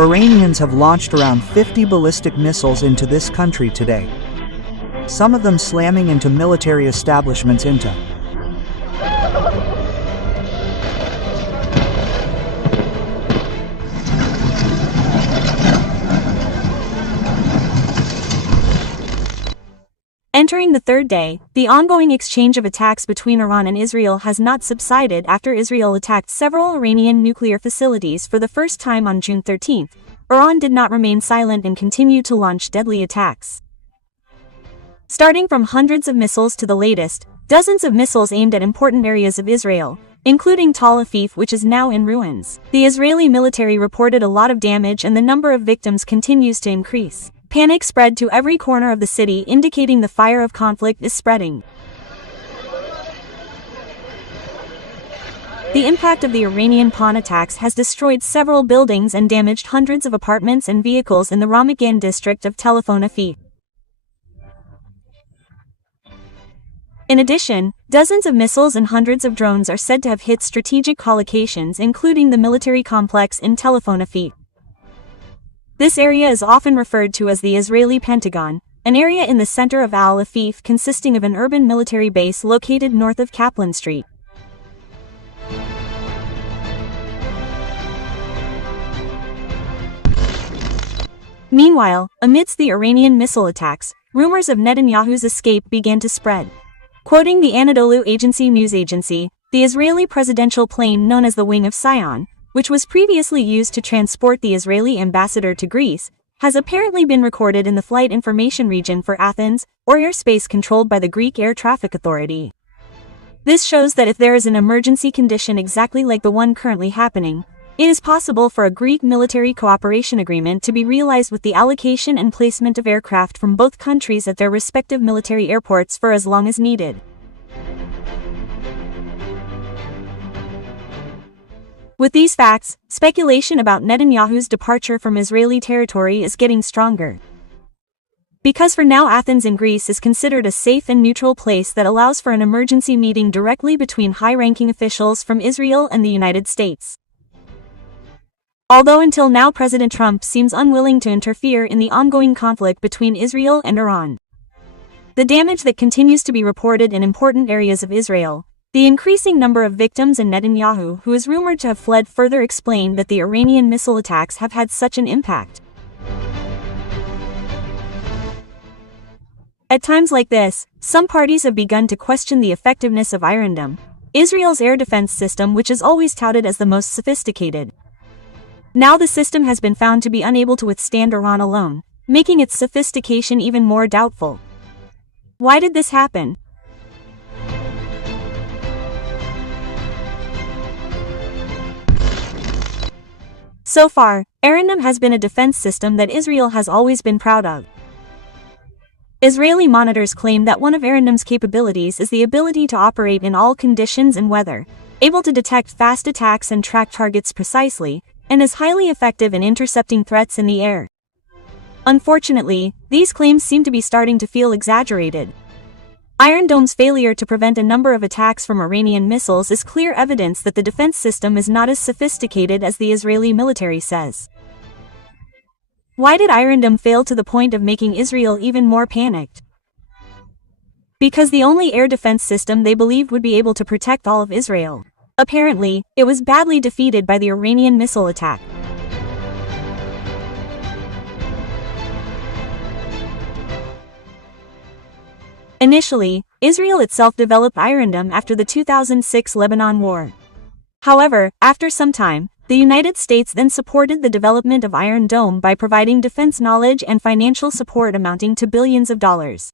Iranians have launched around 50 ballistic missiles into this country today, some of them slamming into military establishments. Entering the third day, the ongoing exchange of attacks between Iran and Israel has not subsided after Israel attacked several Iranian nuclear facilities for the first time on June 13. Iran did not remain silent and continued to launch deadly attacks. Starting from hundreds of missiles to the latest, dozens of missiles aimed at important areas of Israel, including Tal Afif, which is now in ruins. The Israeli military reported a lot of damage and the number of victims continues to increase. Panic spread to every corner of the city, indicating the fire of conflict is spreading. The impact of the Iranian pawn attacks has destroyed several buildings and damaged hundreds of apartments and vehicles in the Ramat Gan district of Tel Afif. In addition, dozens of missiles and hundreds of drones are said to have hit strategic collocations, including the military complex in Tel Afif. This area is often referred to as the Israeli Pentagon, an area in the center of Al Afif consisting of an urban military base located north of Kaplan Street. Meanwhile, amidst the Iranian missile attacks, rumors of Netanyahu's escape began to spread. Quoting the Anadolu Agency news agency, the Israeli presidential plane known as the Wing of Sion, which was previously used to transport the Israeli ambassador to Greece, has apparently been recorded in the flight information region for Athens, or airspace controlled by the Greek Air Traffic Authority. This shows that if there is an emergency condition exactly like the one currently happening, it is possible for a Greek military cooperation agreement to be realized with the allocation and placement of aircraft from both countries at their respective military airports for as long as needed. With these facts, speculation about Netanyahu's departure from Israeli territory is getting stronger. Because for now Athens in Greece is considered a safe and neutral place that allows for an emergency meeting directly between high-ranking officials from Israel and the United States. Although until now President Trump seems unwilling to interfere in the ongoing conflict between Israel and Iran. The damage that continues to be reported in important areas of Israel, the increasing number of victims and Netanyahu, who is rumored to have fled, further explain that the Iranian missile attacks have had such an impact. At times like this, some parties have begun to question the effectiveness of Iron Dome, Israel's air defense system, which is always touted as the most sophisticated. Now the system has been found to be unable to withstand Iran alone, making its sophistication even more doubtful. Why did this happen? So far, Iron Dome has been a defense system that Israel has always been proud of. Israeli monitors claim that one of Iron Dome's capabilities is the ability to operate in all conditions and weather, able to detect fast attacks and track targets precisely, and is highly effective in intercepting threats in the air. Unfortunately, these claims seem to be starting to feel exaggerated. Iron Dome's failure to prevent a number of attacks from Iranian missiles is clear evidence that the defense system is not as sophisticated as the Israeli military says. Why did Iron Dome fail to the point of making Israel even more panicked? Because the only air defense system they believed would be able to protect all of Israel. Apparently, it was badly defeated by the Iranian missile attack. Initially, Israel itself developed Iron Dome after the 2006 Lebanon War. However, after some time, the United States then supported the development of Iron Dome by providing defense knowledge and financial support amounting to billions of dollars.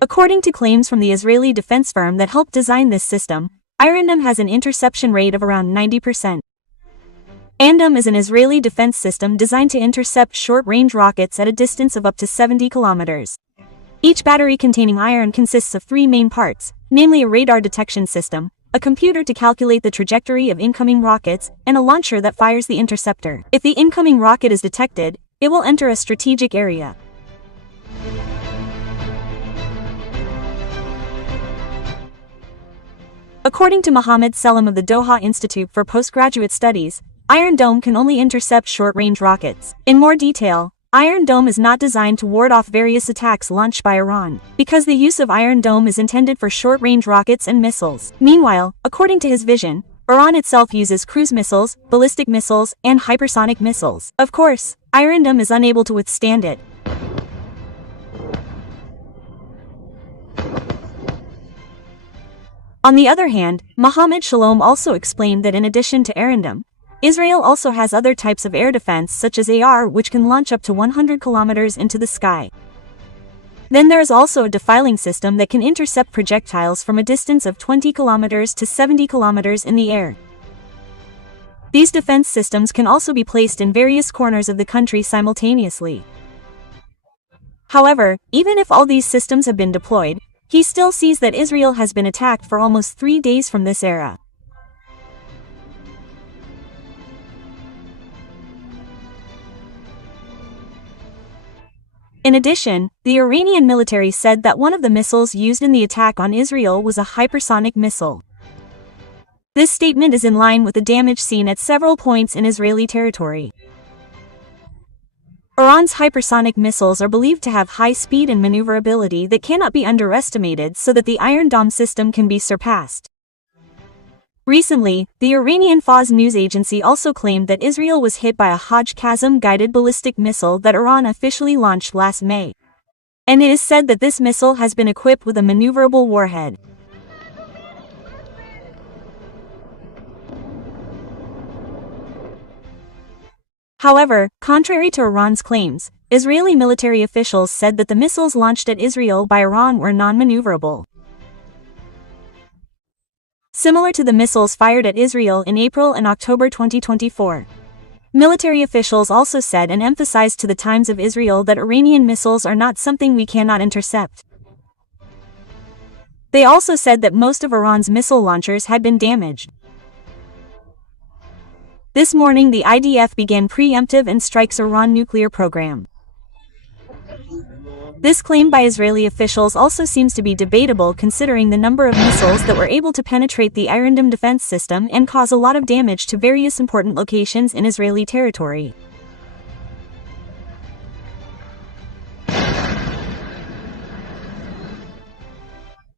According to claims from the Israeli defense firm that helped design this system, Iron Dome has an interception rate of around 90%. Iron Dome is an Israeli defense system designed to intercept short-range rockets at a distance of up to 70 kilometers. Each battery containing iron consists of three main parts, namely a radar detection system, a computer to calculate the trajectory of incoming rockets, and a launcher that fires the interceptor. If the incoming rocket is detected, it will enter a strategic area. According to Mohammed Selim of the Doha Institute for Postgraduate Studies, Iron Dome can only intercept short-range rockets. In more detail, Iron Dome is not designed to ward off various attacks launched by Iran, because the use of Iron Dome is intended for short-range rockets and missiles. Meanwhile, according to his vision, Iran itself uses cruise missiles, ballistic missiles, and hypersonic missiles. Of course, Iron Dome is unable to withstand it. On the other hand, Mohammed Shalom also explained that in addition to Iron Dome, Israel also has other types of air defense such as AR which can launch up to 100 kilometers into the sky. Then there is also a defiling system that can intercept projectiles from a distance of 20 kilometers to 70 kilometers in the air. These defense systems can also be placed in various corners of the country simultaneously. However, even if all these systems have been deployed, he still sees that Israel has been attacked for almost 3 days from this era. In addition, the Iranian military said that one of the missiles used in the attack on Israel was a hypersonic missile. This statement is in line with the damage seen at several points in Israeli territory. Iran's hypersonic missiles are believed to have high speed and maneuverability that cannot be underestimated so that the Iron Dome system can be surpassed. Recently, the Iranian Fars news agency also claimed that Israel was hit by a Hajj-Qasem-guided ballistic missile that Iran officially launched last May. And it is said that this missile has been equipped with a maneuverable warhead. However, contrary to Iran's claims, Israeli military officials said that the missiles launched at Israel by Iran were non-maneuverable. Similar to the missiles fired at Israel in April and October 2024. Military officials also said and emphasized to the Times of Israel that Iranian missiles are not something we cannot intercept. They also said that most of Iran's missile launchers had been damaged. This morning the IDF began preemptive and strikes Iran nuclear program. This claim by Israeli officials also seems to be debatable considering the number of missiles that were able to penetrate the Iron Dome defense system and cause a lot of damage to various important locations in Israeli territory.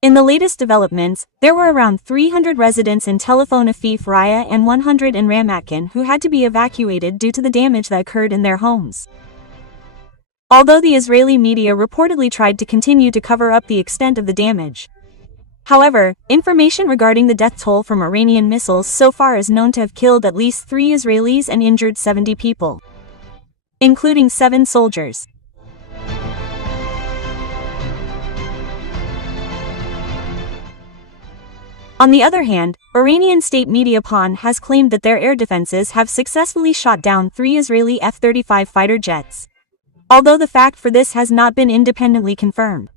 In the latest developments, there were around 300 residents in Tel Afif Raya and 100 in Ramat Gan who had to be evacuated due to the damage that occurred in their homes. Although the Israeli media reportedly tried to continue to cover up the extent of the damage. However, information regarding the death toll from Iranian missiles so far is known to have killed at least 3 Israelis and injured 70 people, including 7 soldiers. On the other hand, Iranian state media PAN has claimed that their air defenses have successfully shot down 3 Israeli F-35 fighter jets, although the fact for this has not been independently confirmed.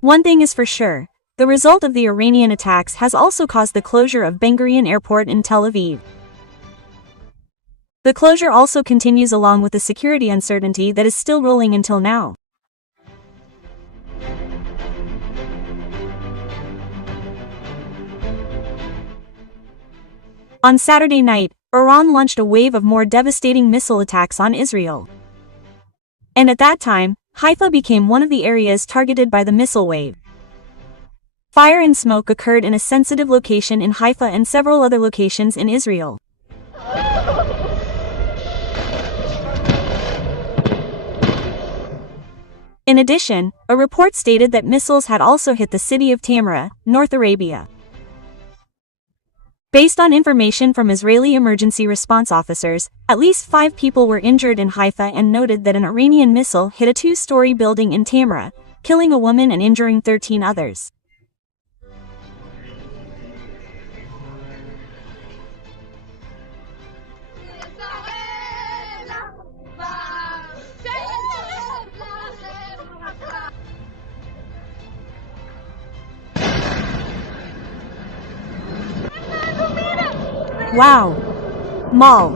One thing is for sure, the result of the Iranian attacks has also caused the closure of Ben Gurion Airport in Tel Aviv. The closure also continues along with the security uncertainty that is still rolling until now. On Saturday night, Iran launched a wave of more devastating missile attacks on Israel. And at that time, Haifa became one of the areas targeted by the missile wave. Fire and smoke occurred in a sensitive location in Haifa and several other locations in Israel. In addition, a report stated that missiles had also hit the city of Tamra, North Arabia. Based on information from Israeli emergency response officers, at least 5 people were injured in Haifa and noted that an Iranian missile hit a 2-story building in Tamra, killing a woman and injuring 13 others. Wow! Mall.